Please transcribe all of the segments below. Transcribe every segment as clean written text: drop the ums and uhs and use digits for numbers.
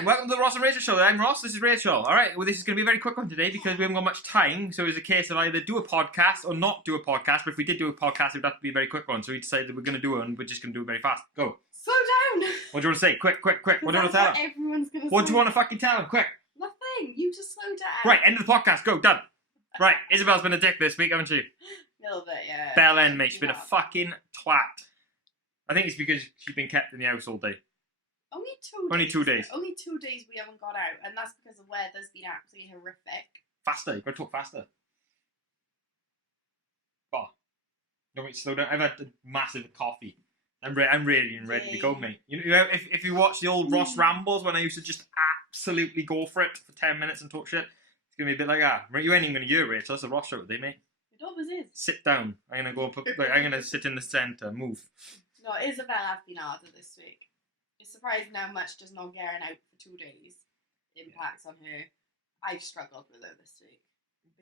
then, welcome to the Ross and Rachel Show. I'm Ross, this is Rachel. Alright, well this is going to be a very quick one today because we haven't got much time, so it's a case of either do a podcast or not do a podcast, but if we did do a podcast, it would have to be a very quick one, so we decided we're going to do it and we're just going to do it very fast. Go. Slow down! What do you want to say? Quick. What do you want to tell them? Everyone's going to What do you want to fucking tell them? Quick. Nothing, you just slow down. Right, end of the podcast, go, done. Right, Isabel's been a dick this week, haven't she? A little bit, yeah. Bell end, mate, she's been a fucking twat. I think it's because she's been kept in the house all day. Only 2 days. Only 2 days. Only 2 days we haven't got out, and that's because the weather's been absolutely horrific. Faster, you've got to talk faster. Oh. No, wait, slow down. I've had a massive coffee. I'm ready and ready to go, mate. You know, if you watch the old Ross Rambles when I used to just absolutely go for it for 10 minutes and talk shit, it's going to be a bit like that. You ain't even going to hear Rachel. It's a Ross show today, mate. It always is. Sit down. I'm going to go and put, I'm going to sit in the centre. Move. No, Isabel has been harder this week. It's surprising how much just not getting out for 2 days impacts on her. I've struggled with her this week.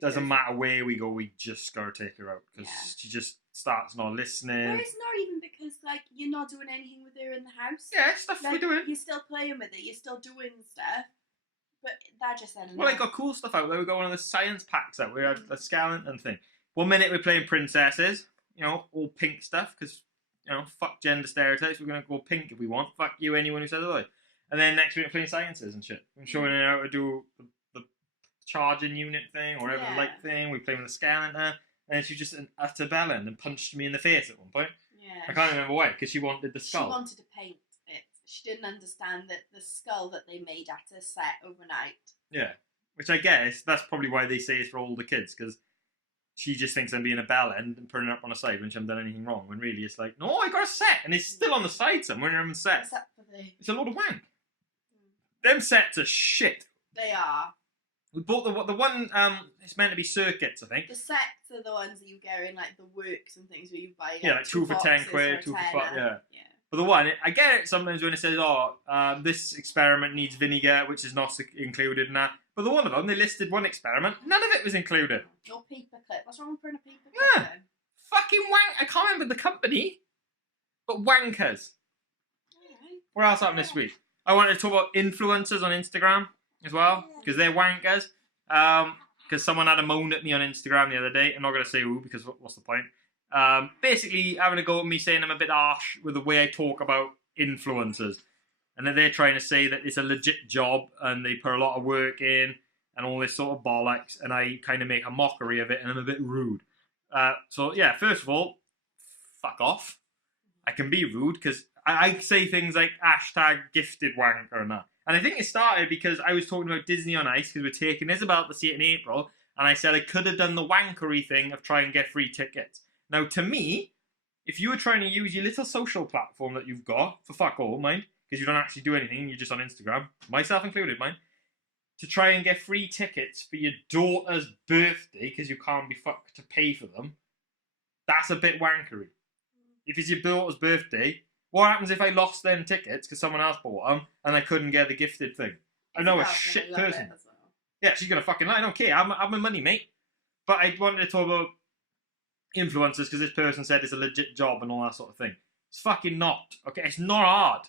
Doesn't matter where we go, we just gotta take her out because she just starts not listening. Well, it's not even because like you're not doing anything with her in the house. Yeah, stuff like, we're doing. You're still playing with it. You're still doing stuff. But that just ended. Well, I got cool stuff out there. We got one of the science packs out. We had a skeleton thing. 1 minute we're playing princesses. You know, all pink stuff because. You know, fuck gender stereotypes, we're going to go pink if we want. Fuck you, anyone who says otherwise. And then next week we're playing sciences and shit. I'm showing her how to do the charging unit thing or whatever the light thing. We play with the skeleton. And then she just an utter bellend and punched me in the face at one point. Yeah. I can't remember why, because she wanted the skull. She wanted to paint it. She didn't understand that the skull that they made at a set overnight. Yeah. Which I guess, that's probably why they say it's for older kids, because she just thinks I'm being a bellend and putting it up on the side when she hasn't done anything wrong. When really it's like, no, I got a set. And it's still on the side somewhere when you're set. Except for It's a load of wank. Them sets are shit. They are. We bought the one, it's meant to be circuits, I think. The sets are the ones that you get in like the works and things where you buy like, yeah, like 2 for 10 quid, 2 for 5, yeah. But the one, I get it sometimes when it says, oh, this experiment needs vinegar, which is not included in that. But the one of them, they listed one experiment, none of it was included. No paper clip. What's wrong with putting a paper clip in? Fucking wank. I can't remember the company, but wankers. Right. What else happened this week? I wanted to talk about influencers on Instagram as well, because they're wankers. Because someone had a moan at me on Instagram the other day. I'm not going to say who, because what's the point? Basically having a go at me saying I'm a bit harsh with the way I talk about influencers. And then they're trying to say that it's a legit job and they put a lot of work in and all this sort of bollocks. And I kind of make a mockery of it and I'm a bit rude. So, yeah, first of all, fuck off. I can be rude because I say things like hashtag gifted wanker and that. And I think it started because I was talking about Disney on Ice because we're taking Isabel to see it in April. And I said I could have done the wankery thing of try and get free tickets. Now, to me, if you were trying to use your little social platform that you've got, for fuck all, mind, because you don't actually do anything, you're just on Instagram, myself included, mind, to try and get free tickets for your daughter's birthday, because you can't be fucked to pay for them, that's a bit wankery. If it's your daughter's birthday, what happens if I lost them tickets because someone else bought them and I couldn't get the gifted thing? I know a shit person. Well. Yeah, she's going to fucking lie. I don't care. I have my money, mate. But I wanted to talk about influencers because this person said it's a legit job and all that sort of thing. It's fucking not. Okay, it's not hard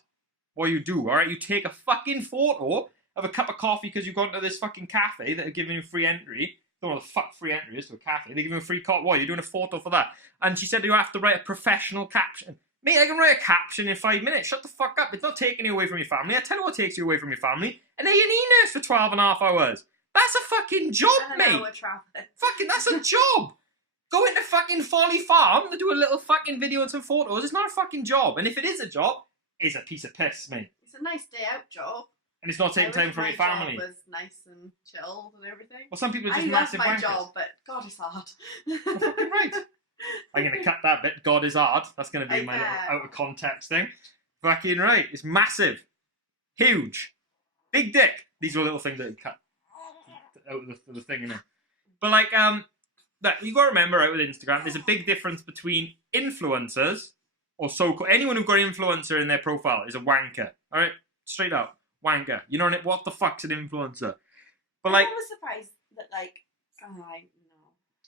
what you do, alright? You take a fucking photo of a cup of coffee because you've gone to this fucking cafe that are giving you free entry. Don't know what the fuck free entry is to a cafe. They give you a free coffee. What, you're doing a photo for that? And she said you have to write a professional caption. Mate, I can write a caption in 5 minutes. Shut the fuck up. It's not taking you away from your family. I tell you what takes you away from your family. An A&E nurse for 12 and a half hours. That's a fucking job, mate. Fucking, that's a job. Go into fucking Folly Farm to do a little fucking video and some photos. It's not a fucking job. And if it is a job, it's a piece of piss, mate. It's a nice day out job. And it's not taking time from your family. My job was nice and chilled and everything. Well, some people are just massive wankers. I love my job, but God, it's hard. Right. I'm going to cut that bit. God is hard. That's going to be my little out of context thing. Fucking right. It's massive. Huge. Big dick. These are little things that you cut out of the thing, you know. But like, you got to remember out with Instagram, there's a big difference between influencers or so-called, anyone who's got influencer in their profile is a wanker. All right? Straight up. Wanker. You know what the fuck's an influencer? But like, I was surprised that like, no.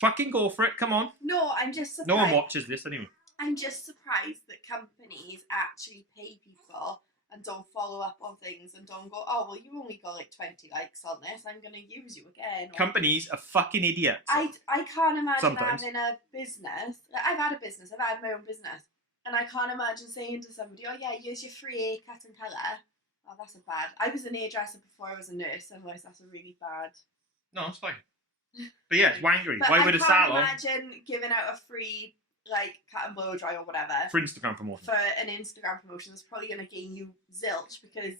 Fucking go for it. Come on. No, I'm just surprised. No one watches this anyway. I'm just surprised that companies actually pay people and don't follow up on things and don't go, oh, well, you only got like 20 likes on this, I'm going to use you again. Or, Companies are fucking idiots. I can't imagine Sometimes. having a business. Like, I've had a business, I've had my own business, and I can't imagine saying to somebody, oh yeah, here's your free cut and colour. Oh, that's a bad. I was an hairdresser before I was a nurse, otherwise that's a really bad. No, it's fine. But yeah, it's wankery. But Why would a salon... I can't imagine giving out a free, like, cut and blow dry or whatever. For Instagram promotion. For an Instagram promotion that's probably going to gain you zilch, because,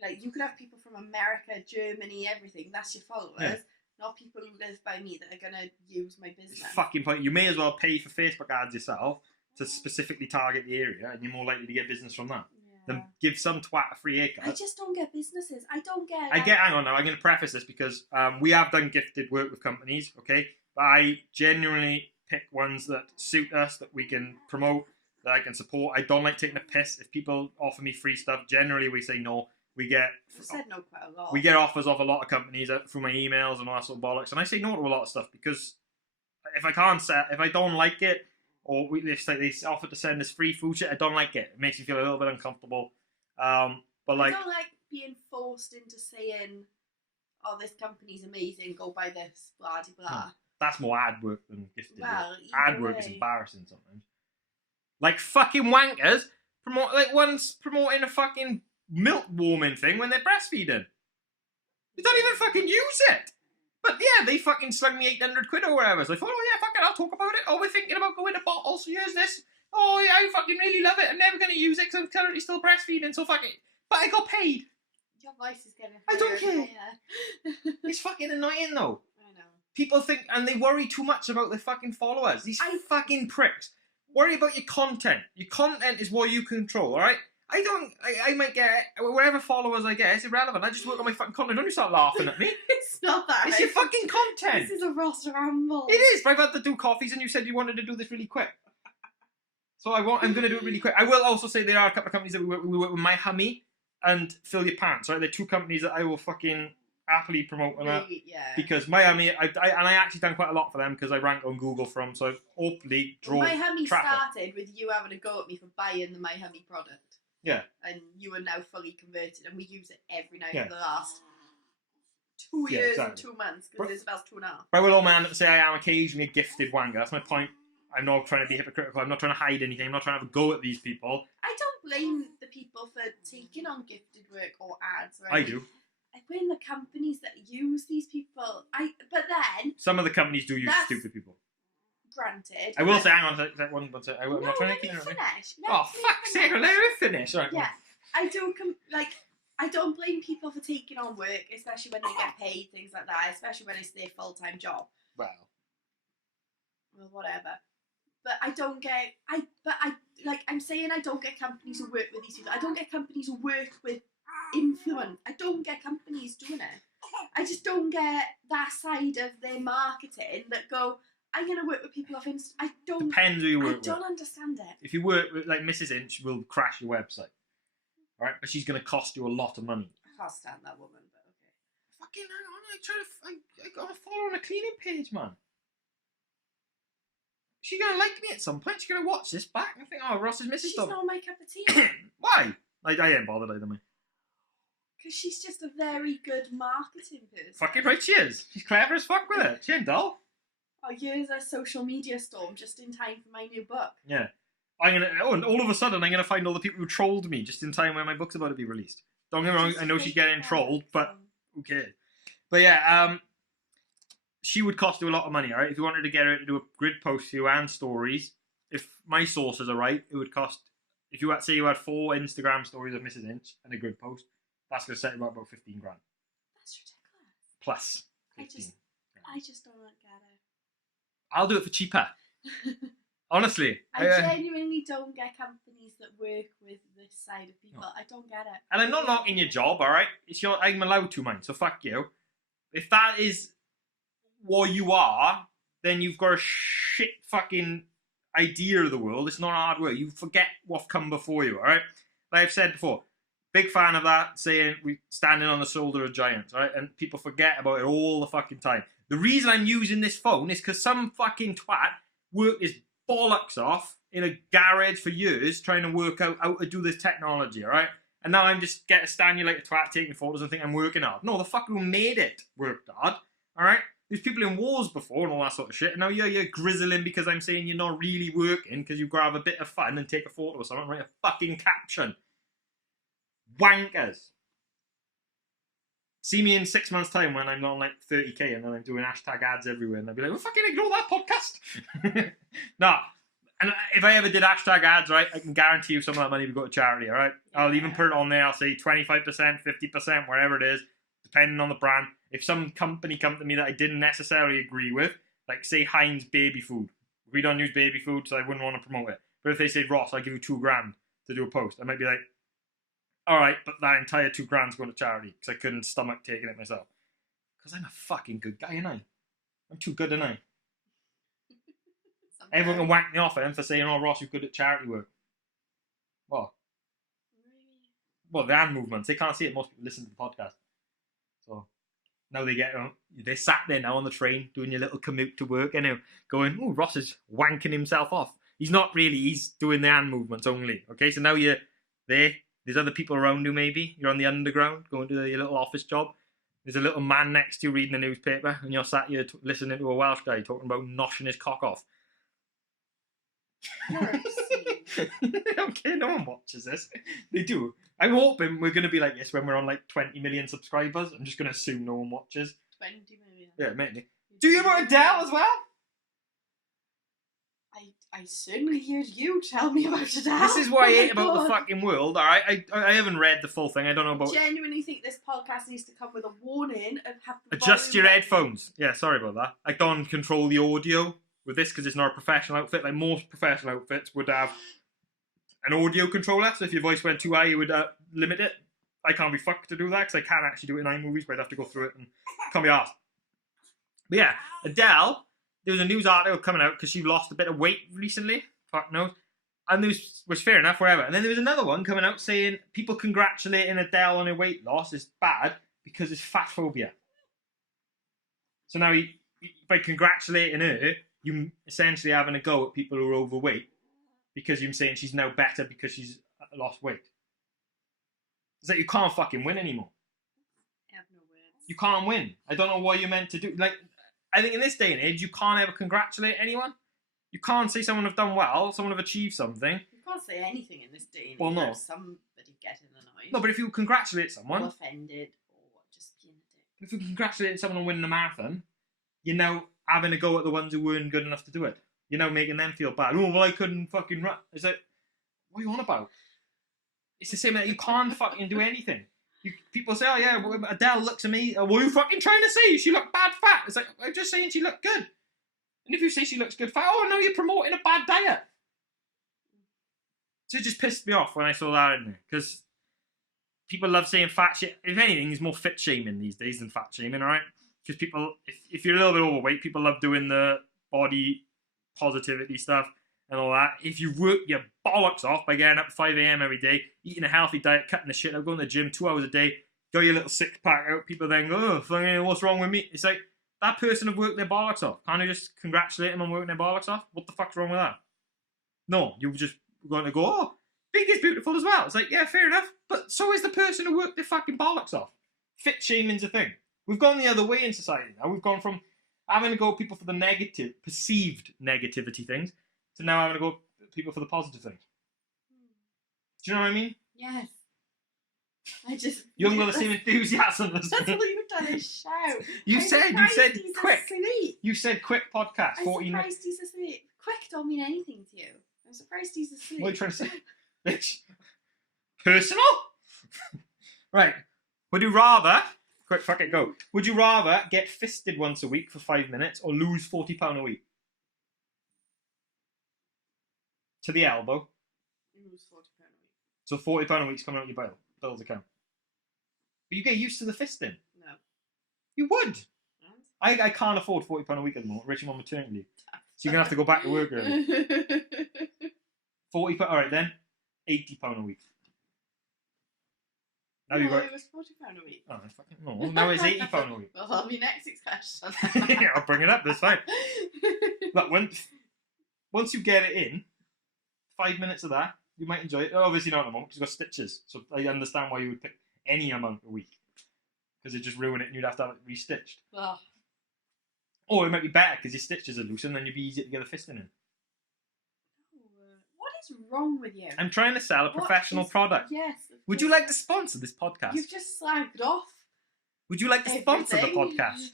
like, you could have people from America, Germany, everything. That's your followers. Yeah. Not people who live by me that are going to use my business. It's fucking point. You may as well pay for Facebook ads yourself to specifically target the area, and you're more likely to get business from that. Then give some twat a free haircut. I just don't get businesses. Hang on now, I'm going to preface this because we have done gifted work with companies, okay? But I genuinely pick ones that suit us, that we can promote, that I can support. I don't like taking a piss. If people offer me free stuff, generally we say no. We've said no quite a lot. We get offers off a lot of companies through my emails and all that sort of bollocks, and I say no to a lot of stuff because if I don't like it, or they offer to send us free food shit, I don't like it. It makes me feel a little bit uncomfortable. But like, I don't like being forced into saying, "Oh, this company's amazing. Go buy this." Blah blah. No, that's more ad work than gifted. Well, ad work is embarrassing sometimes. Like fucking wankers one's promoting a fucking milk warming thing when they're breastfeeding. You don't even fucking use it. But yeah, they fucking slung me 800 quid or whatever. So I thought, oh yeah, fuck it, I'll talk about it. Oh, we're thinking about going to bottles, so here's this. Oh yeah, I fucking really love it. I'm never going to use it because I'm currently still breastfeeding, so fuck it. But I got paid. Your voice is getting I don't care. It's fucking annoying though. I know. People think, and they worry too much about their fucking followers. These fucking pricks. Worry about your content. Your content is what you control, alright? I might get whatever followers I get, it's irrelevant. I just work on my fucking content. Don't you start laughing at me. It's not that. It's your fucking content. This is a Ross ramble. It is, but I've had to do coffees and you said you wanted to do this really quick. So I'm going to do it really quick. I will also say there are a couple of companies that we work with, My Hummy and Fill Your Pants, right? They're two companies that I will fucking happily promote on that. Yeah. Because My Hummy, I actually done quite a lot for them because I rank on Google from, so I've hopefully drawn My Hummy traffic. started with you having a go at me for buying the My Hummy product. Yeah. And you are now fully converted, and we use it every night for the Yeah. last 2 years and 2 months, because Isabel's 2.5. But I will all man say I am occasionally a gifted wanker. That's my point. I'm not trying to be hypocritical. I'm not trying to hide anything. I'm not trying to have a go at these people. I don't blame the people for taking on gifted work or ads. Or I do. I blame the companies that use these people. But then some of the companies do use stupid people. Granted. I will say, hang on, that one. I'm not trying to keep finish. Oh, fuck's sake, let me finish. Right, yeah, I do. I don't blame people for taking on work, especially when they get paid, things like that. Especially when it's their full-time job. Well, whatever. But I don't get. I'm saying I don't get companies who work with these people. I don't get companies who work with influence. I don't get companies doing it. I just don't get that side of their marketing that go, I'm going to work with people off Insta. I don't... Depends who you work with. I don't understand it. If you work with, like, Mrs. Inch will crash your website. Alright? But she's going to cost you a lot of money. I can't stand that woman, but okay. Fucking hang on, I got to follow on a cleaning page, man. She's going to like me at some point. She's going to watch this back and think, oh, Ross is missing stuff. She's not my cup of tea. Why? I ain't bothered either, mate. Because she's just a very good marketing person. Fucking right she is. She's clever as fuck with it. She ain't dull. Oh, here's a social media storm just in time for my new book. Yeah. And all of a sudden I'm going to find all the people who trolled me just in time when my book's about to be released. Don't get me wrong, I know she's getting trolled, but who cares? But yeah, she would cost you a lot of money, alright? If you wanted to get her to do a grid post for you and stories, if my sources are right, it would cost, if you had, say you had 4 Instagram stories of Mrs. Inch and a grid post, that's going to set you about 15 grand. That's ridiculous. Plus 15. I just don't get it. I'll do it for cheaper. Honestly. I genuinely don't get companies that work with this side of people. No. I don't get it. And I'm not knocking your job, alright? I'm allowed to, mine, so fuck you. If that is what you are, then you've got a shit fucking idea of the world. It's not hard work. You forget what's come before you, alright? Like I've said before, big fan of that, saying we standing on the shoulder of giants, right? And people forget about it all the fucking time. The reason I'm using this phone is because some fucking twat worked his bollocks off in a garage for years trying to work out how to do this technology, alright? And now I'm just get to stand you like a twat taking photos and think I'm working hard. No, the fucker who made it worked hard. Alright? There's people in wars before and all that sort of shit. And now you're grizzling because I'm saying you're not really working because you've got to have a bit of fun and take a photo or something and write a fucking caption. Wankers. See me in 6 months' time when I'm on like 30k and then I'm doing hashtag ads everywhere and I'll be like, well, fucking ignore that podcast. Nah. And if I ever did hashtag ads, right, I can guarantee you some of that money would go to charity, alright? I'll even put it on there. I'll say 25%, 50%, wherever it is, depending on the brand. If some company come to me that I didn't necessarily agree with, like say Heinz baby food. We don't use baby food, so I wouldn't want to promote it. But if they say, Ross, I'll give you $2,000 to do a post, I might be like, alright, but that entire $2,000's going to charity because I couldn't stomach taking it myself. Because I'm a fucking good guy, ain't I? I'm too good, ain't I? Everyone can wank me off at him for saying, oh, Ross, you're good at charity work. Well, the hand movements. They can't see it. Most people listen to the podcast. So now they get, they sat there now on the train doing your little commute to work and going, oh, Ross is wanking himself off. He's not really. He's doing the hand movements only. Okay, so now you're there. There's other people around you maybe. You're on the underground going to your little office job. There's a little man next to you reading the newspaper and you're sat here listening to a Welsh guy talking about noshing his cock off. Okay, no one watches this. They do. I'm hoping we're going to be like this when we're on like 20 million subscribers. I'm just going to assume no one watches. 20 million. Yeah, maybe. Do you about Adele as well? I certainly heard you tell me about Adele. This is what I hate about the fucking world, alright? I haven't read the full thing. I don't know about... I genuinely think this podcast needs to come with a warning of have the adjust your headphones. Yeah, sorry about that. I don't control the audio with this because it's not a professional outfit. Like most professional outfits would have an audio controller, so if your voice went too high, you would limit it. I can't be fucked to do that because I can't actually do it in iMovies, but I'd have to go through it and can't be arsed. But yeah, Adele, there was a news article coming out because she lost a bit of weight recently. Fuck knows. And this was fair enough, whatever. And then there was another one coming out saying people congratulating Adele on her weight loss is bad because it's fat phobia. So now by congratulating her, you essentially having a go at people who are overweight because you're saying she's now better because she's lost weight. It's like you can't fucking win anymore. I have no words. You can't win. I don't know what you're meant to do. Like, I think in this day and age, you can't ever congratulate anyone. You can't say someone have done well, someone have achieved something. You can't say anything in this day and age. Well, no. Somebody getting annoyed. No, but if you congratulate someone... or offended, or just being a dick. If you congratulate someone on winning a marathon, you're now having a go at the ones who weren't good enough to do it. You're now making them feel bad. Oh, well, I couldn't fucking run. It's like, what are you on about? It's the same that you can't fucking do anything. People say, oh yeah, Adele looks at me. What are you fucking trying to say? She looked bad fat. It's like, I'm just saying she looked good. And if you say she looks good fat, oh no, you're promoting a bad diet. So it just pissed me off when I saw that in there. Because people love saying fat shit. If anything, there's more fit shaming these days than fat shaming, alright? Because people, if you're a little bit overweight, people love doing the body positivity stuff and all that. If you work your bollocks off by getting up at 5 a.m. every day, eating a healthy diet, cutting the shit out, going to the gym 2 hours a day, got your little six pack out, people then go, oh, what's wrong with me? It's like, that person have worked their bollocks off. Can't you just congratulate them on working their bollocks off? What the fuck's wrong with that? No, you're just going to go, oh, big is beautiful as well. It's like, yeah, fair enough. But so is the person who worked their fucking bollocks off. Fit shaming's a thing. We've gone the other way in society now. We've gone from having to go at people for the negative, perceived negativity things, to now having to go at people for the positive things. Do you know what I mean? Yes. I just... You haven't got the same enthusiasm as That's me. all you've done is shout. You said quick. Asleep. You said quick podcast. I'm 14 surprised he's asleep. Quick don't mean anything to you. I'm surprised he's asleep. What are you trying to say? Bitch. Personal? Right. Would you rather... Quick, fuck it, go. Would you rather get fisted once a week for 5 minutes or lose £40 a week? To the elbow. Lose £40 a week. So £40 a week's coming out your bills account. But you get used to the fisting. No. You would. I can't afford £40 a week at the moment. Richard on maternity leave. So you're going to have to go back to work early. £40, alright then. £80 a week. Now no, you got... it was £40 a week. Oh, fucking no. Now it's £80 a week. Well, that'll be next question. Yeah, I'll bring it up this time. Look, once you get it in, 5 minutes of that, You might enjoy it. Obviously not at the moment because it's got stitches. So I understand why you would pick any amount a week. Because it just ruin it and you'd have to have it restitched. Ugh. Or it might be better because your stitches are loose and then you'd be easier to get a fist in. What is wrong with you? I'm trying to sell a professional product. Yes. Would you like to sponsor this podcast? You've just slagged off. Would you like to sponsor the podcast?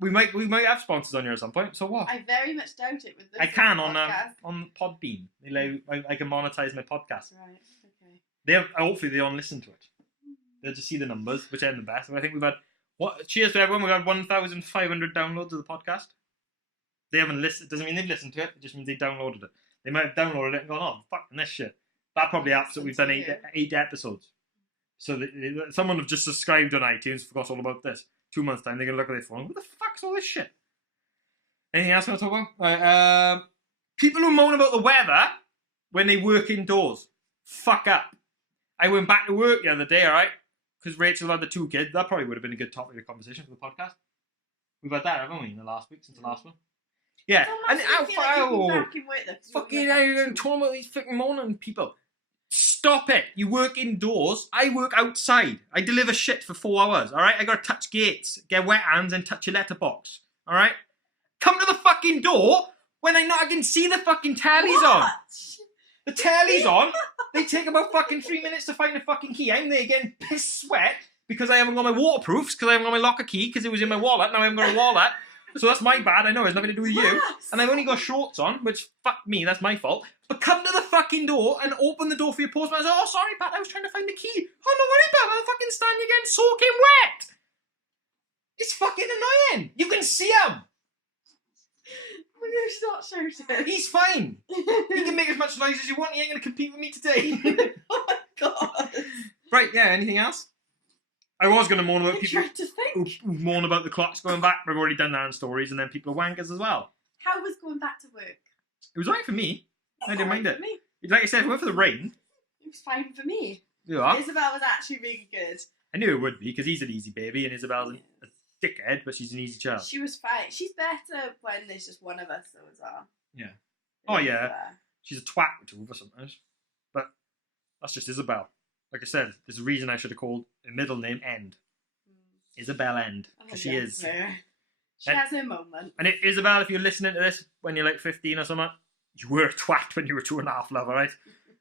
We might have sponsors on here at some point. So what? I very much doubt it with this. I can podcast. on Podbean. I can monetize my podcast. Right. Okay. Hopefully they don't listen to it. They'll just see the numbers, which are the best. And I think we've had cheers to everyone. We've had 1,500 downloads of the podcast. They haven't listened. It doesn't mean they've listened to it. It just means they downloaded it. They might have downloaded it and gone, oh, fucking this shit. That probably helps that we've done eight episodes. So someone have just subscribed on iTunes, forgot all about this. 2 months' time, they're going to look at their phone. What the fuck's all this shit? Anything else you want to talk about? Right, people who moan about the weather when they work indoors. Fuck up. I went back to work the other day, alright? Because Rachel had the 2 kids. That probably would have been a good topic of conversation for the podcast. We've had that, haven't we, in the last week, since the last one? Yeah. And fucking I'm talking about these fucking moaning people. Stop it. You work indoors. I work outside. I deliver shit for 4 hours, alright? I gotta touch gates, get wet hands, and touch a letterbox, alright? Come to the fucking door when I can see the fucking tallies on. The tallies on. They take about fucking 3 minutes to find the fucking key. I'm there getting piss sweat because I haven't got my waterproofs, because I haven't got my locker key, because it was in my wallet. Now I haven't got a wallet. So that's my bad. I know it has nothing to do with you. And I've only got shorts on, which, fuck me, that's my fault. But come to the fucking door and open the door for your postman. I say, oh, sorry, Pat, I was trying to find the key. Oh, no worry, Pat, I'm fucking standing again soaking wet. It's fucking annoying. You can see him. Will you stop shouting? He's fine. He can make as much noise as you want. He ain't going to compete with me today. Oh my god. Right, yeah, anything else? I was going to moan about people who moan about the clocks going back, but I've already done that in stories, and then people are wankers as well. How was going back to work? It was right for me. I didn't mind it. Me. Like I said, if it went for the rain. It was fine for me. Yeah. Isabel was actually really good. I knew it would be, because he's an easy baby, and Isabel's a dickhead, but she's an easy child. She was fine. She's better when there's just one of us, though, as well. Yeah. Oh, yeah. She's a twat with 2 of us sometimes. But that's just Isabel. Like I said, there's a reason I should have called her middle name End. Isabel End. Because she is. She has her moment. And Isabel, if you're listening to this when you're like 15 or something, you were a twat when you were 2.5, love, alright?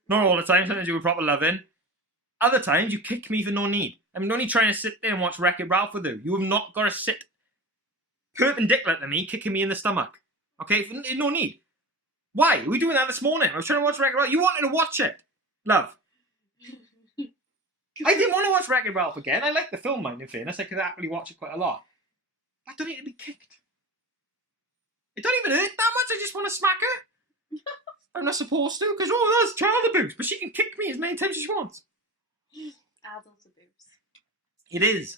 Not all the time, sometimes you were proper loving. Other times, you kick me for no need. I'm only trying to sit there and watch Wreck-It Ralph with you. You have not got to sit perpendicular to me, kicking me in the stomach. Okay? No need. Why? Are we doing that this morning? I was trying to watch Wreck-It Ralph. You wanted to watch it. Love. I didn't want to watch Wreck-It Ralph again. I like the film, mind, in fairness. I could actually watch it quite a lot. I don't need to be kicked. It don't even hurt that much. I just want to smack her. I'm not supposed to, because, oh, that's child abuse. But she can kick me as many times as she wants. Adult abuse. It is.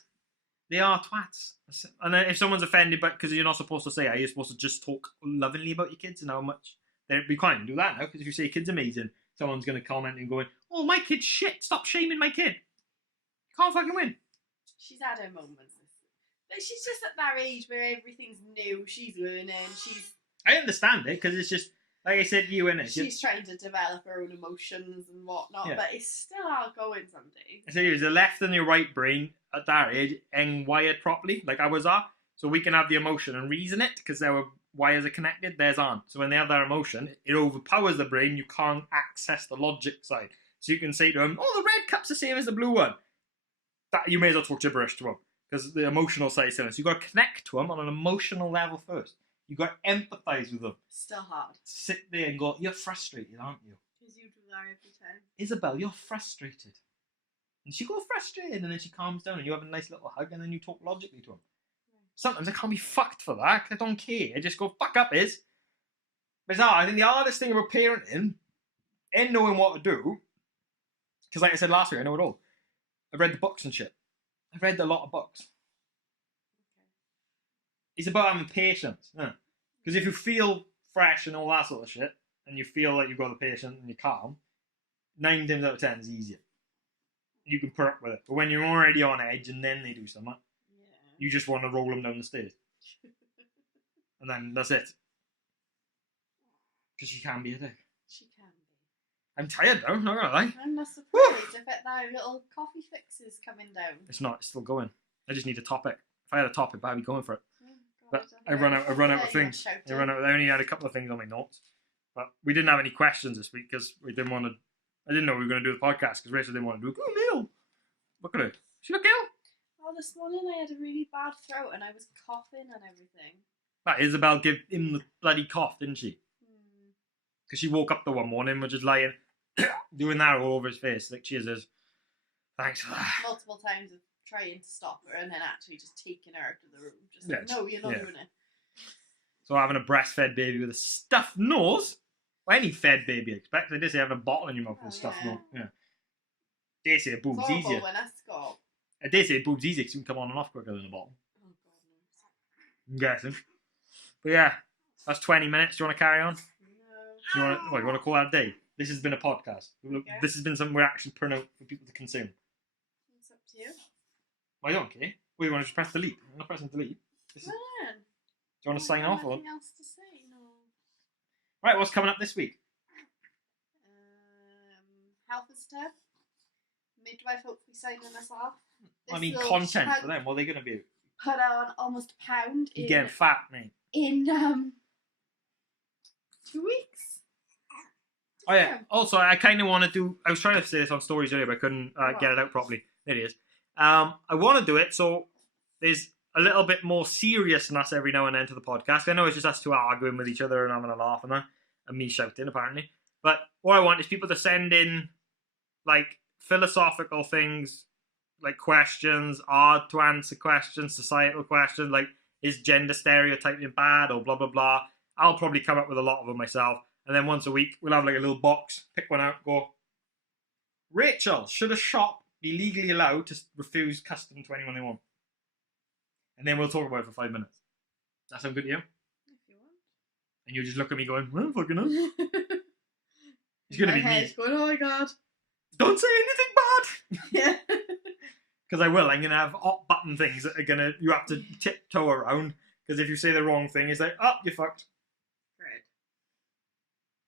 They are twats. And if someone's offended because you're not supposed to say it, you're supposed to just talk lovingly about your kids and how much. We can't do that now, because if you say your kid's amazing, someone's going to comment and going, oh, my kid's shit. Stop shaming my kid. You can't fucking win. She's had her moments. But she's just at that age where everything's new. She's learning. I understand it, because it's just, like I said to you, innit? She's trying to develop her own emotions and whatnot, but it's still outgoing some days. I said, the left and the right brain at that age ain't wired properly, like ours are. So we can have the emotion and reason it, because our wires are connected, theirs aren't. So when they have that emotion, it overpowers the brain. You can't access the logic side. So you can say to them, oh, the red cup's the same as the blue one. That you may as well talk gibberish to them, because the emotional side is similar. So you've got to connect to them on an emotional level first. You've got to empathise with them. Still hard. Sit there and go, you're frustrated, aren't you? Because you do that every time. Isabel, you're frustrated. And she goes frustrated, and then she calms down, and you have a nice little hug, and then you talk logically to him. Sometimes I can't be fucked for that, because I don't care. I just go, fuck up, Is. But it's hard. I think the hardest thing about parenting, and knowing what to do, because like I said last week, I know it all. I've read the books and shit. I've read a lot of books. It's about having patience. Because if you feel fresh and all that sort of shit, and you feel like you've got the patience and you're calm, 9 times out of 10 is easier. You can put up with it. But when you're already on edge and then they do something, you just want to roll them down the stairs. And then that's it. Because she can be a dick. She can be. I'm tired though, not gonna lie. I'm not surprised if that little coffee fix is coming down. It's not, it's still going. I just need a topic. If I had a topic, I'd be going for it. Oh, But God, I run out of things. shouting. I only had a couple of things on my notes. But we didn't have any questions this week because we didn't want to. I didn't know we were going to do the podcast because Rachel didn't want to do it. Oh, Neil! Look at her. She look ill. Oh, this morning I had a really bad throat and I was coughing and everything. That Isabel gave him the bloody cough, didn't she? Because she woke up the one morning and was just lying, doing that all over his face. Like, cheers, Iz. Thanks for that. Multiple times of trying to stop her and then actually just taking her out of the room. Just Yes. like, no, you're not doing it. So having a breastfed baby with a stuffed nose, well, any fed baby I expect. They did say having a bottle in your mouth with a stuffed nose. Yeah. They say a boob's It's horrible easier. when I scoff. They say a boob's easier because you can come on and off quicker than a bottle. Oh, God, I'm guessing. But yeah, that's 20 minutes. Do you want to carry on? no. You want to call that a day? This has been a podcast. Okay. This has been something we're actually putting out for people to consume. It's up to you. Well, I don't care. Well, you want to just press delete? I'm not pressing delete. Do Man, you want to sign off? Or... nothing else to say, no. Right, what's coming up this week? Health visitor. Midwife hopefully signing us off. I mean, This little content chunk for them. What are they going to be? Put on almost a pound You in, getting fat, mate. in 2 weeks. Oh yeah. Also, I kind of want to do. I was trying to say this on stories earlier, but I couldn't get it out properly. There it is. I want to do it so there's a little bit more seriousness every now and then to the podcast. I know it's just us two arguing with each other and having a laugh and that, and me shouting apparently. But what I want is people to send in like philosophical things, like questions, hard to answer questions, societal questions, like is gender stereotyping bad or blah blah blah. I'll probably come up with a lot of them myself. And then once a week, we'll have like a little box, pick one out, go, Rachel, should a shop be legally allowed to refuse custom to anyone they want? And then we'll talk about it for 5 minutes. That sound good to you? If you want. And you'll just look at me going, well, fucking hell. It's going to be My me. head's going, oh my God. Don't say anything bad! Yeah. Because I will. I'm going to have hot button things that are going to, you have to tiptoe around. Because if you say the wrong thing, it's like, oh, you're fucked. Right.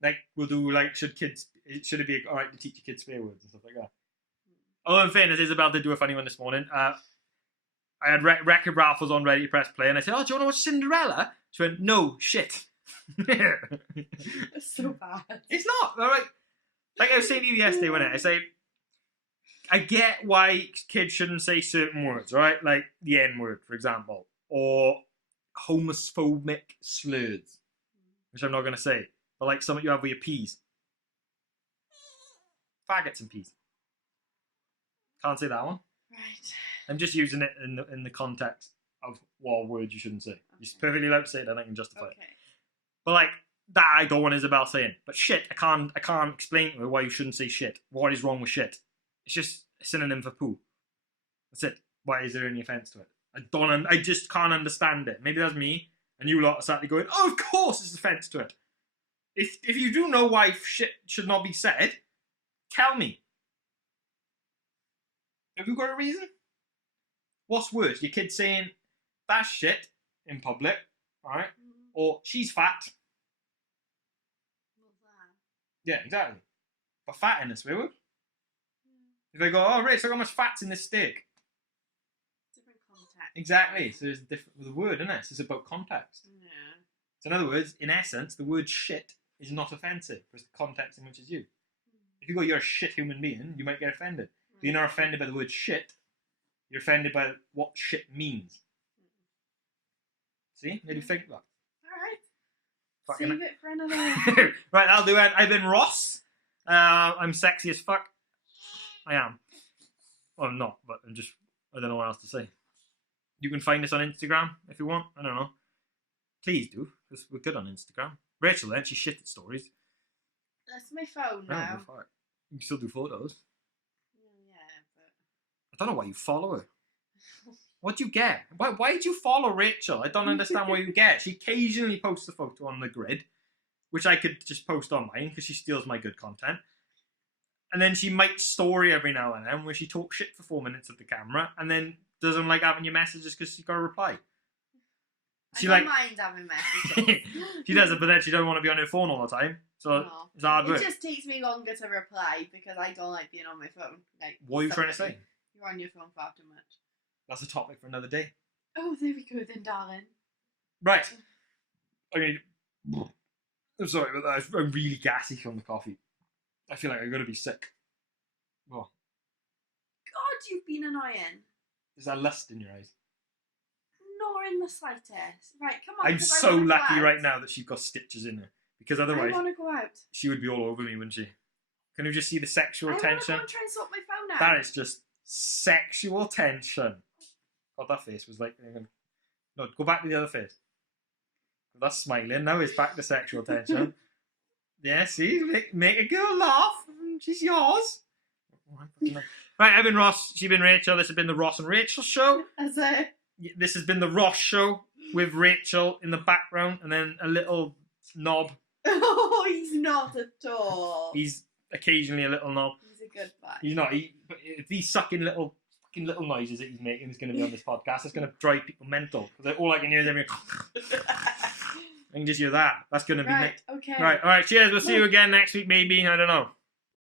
Like, we'll do, like, should it be alright to teach your kids swear words and stuff like that? Oh, in fairness, Isabel did do a funny one this morning. I had record raffles on ready to press play, and I said, oh, do you want to watch Cinderella? She went, no, shit. It's so bad. It's not, alright? Like I was saying to you yesterday, wasn't it? I say, I get why kids shouldn't say certain words, right? Like the N-word, for example, or homophobic slurs, which I'm not going to say, but like something you have with your peas. Faggots and peas. Can't say that one. Right. I'm just using it in the context of what words you shouldn't say. Okay. You're perfectly allowed to say it, and I can justify it. But like that, I don't want Isabel saying. But shit, I can't explain to her why you shouldn't say shit. What is wrong with shit? It's just a synonym for poo. That's it. Why is there any offence to it? I just can't understand it. Maybe that's me, and you lot are sadly going, oh, of course there's offence to it. If you do know why shit should not be said, tell me. Have you got a reason? What's worse? Your kid saying that's shit in public, right? Or she's fat. Yeah, exactly. But fat in a swear word. If they go, oh, Rich, look how much fat's in this steak. Different context. Exactly. So there's a different with the word, isn't it? So it's about context. Yeah. So in other words, in essence, the word shit is not offensive. It's the context in which it's used. If you go, you're a shit human being, you might get offended. But you're not offended by the word shit. You're offended by what shit means. See? Maybe think that. Alright. Save it for another one. Right, I'll do it. I've been Ross. I'm sexy as fuck. I am. Well, I'm not, but I don't know what else to say. You can find us on Instagram if you want. I don't know. Please do, because we're good on Instagram. Rachel then, she's shit at stories. That's my phone now. Oh, fuck. You can still do photos. Yeah, but... I don't know why you follow her. What do you get? Why did you follow Rachel? I don't understand what you get. She occasionally posts a photo on the grid, which I could just post on mine because she steals my good content. And then she might story every now and then where she talks shit for 4 minutes at the camera and then doesn't like having your messages because she's got a reply. I don't mind having messages. She does it, but then she doesn't want to be on her phone all the time. So No. it's hard work. It just takes me longer to reply because I don't like being on my phone. Like, What are you trying to say? You're on your phone far too much. That's a topic for another day. Oh, there we go then, darling. Right. I mean, I'm sorry about that. I'm really gassy from the coffee. I feel like I'm going to be sick. Oh, God, you've been annoying. is that lust in your eyes? Not in the slightest. Right, come on. I'm 'cause I so wanna go lucky out. right now that she's got stitches in her. Because otherwise, I want to go out. she would be all over me, wouldn't she? Can you just see the sexual I want to tension? go and try and sort my phone out. That is just sexual tension. God, that face was like... No, go back to the other face. That's smiling. Now it's back to sexual tension. Yeah, see? Make a girl laugh. She's yours. Right, I've been Ross. She's been Rachel. This has been the Ross and Rachel show. As a... This has been the Ross show with Rachel in the background and then a little knob. Oh, he's not at all. He's occasionally a little knob. He's a good boy. He's not. But if these sucking little noises that he's making is going to be on this podcast, it's going to drive people mental. Because all I can hear is every... I can just hear that. That's going to be... Right, okay. Right, all right, cheers. We'll see you again next week, maybe. I don't know.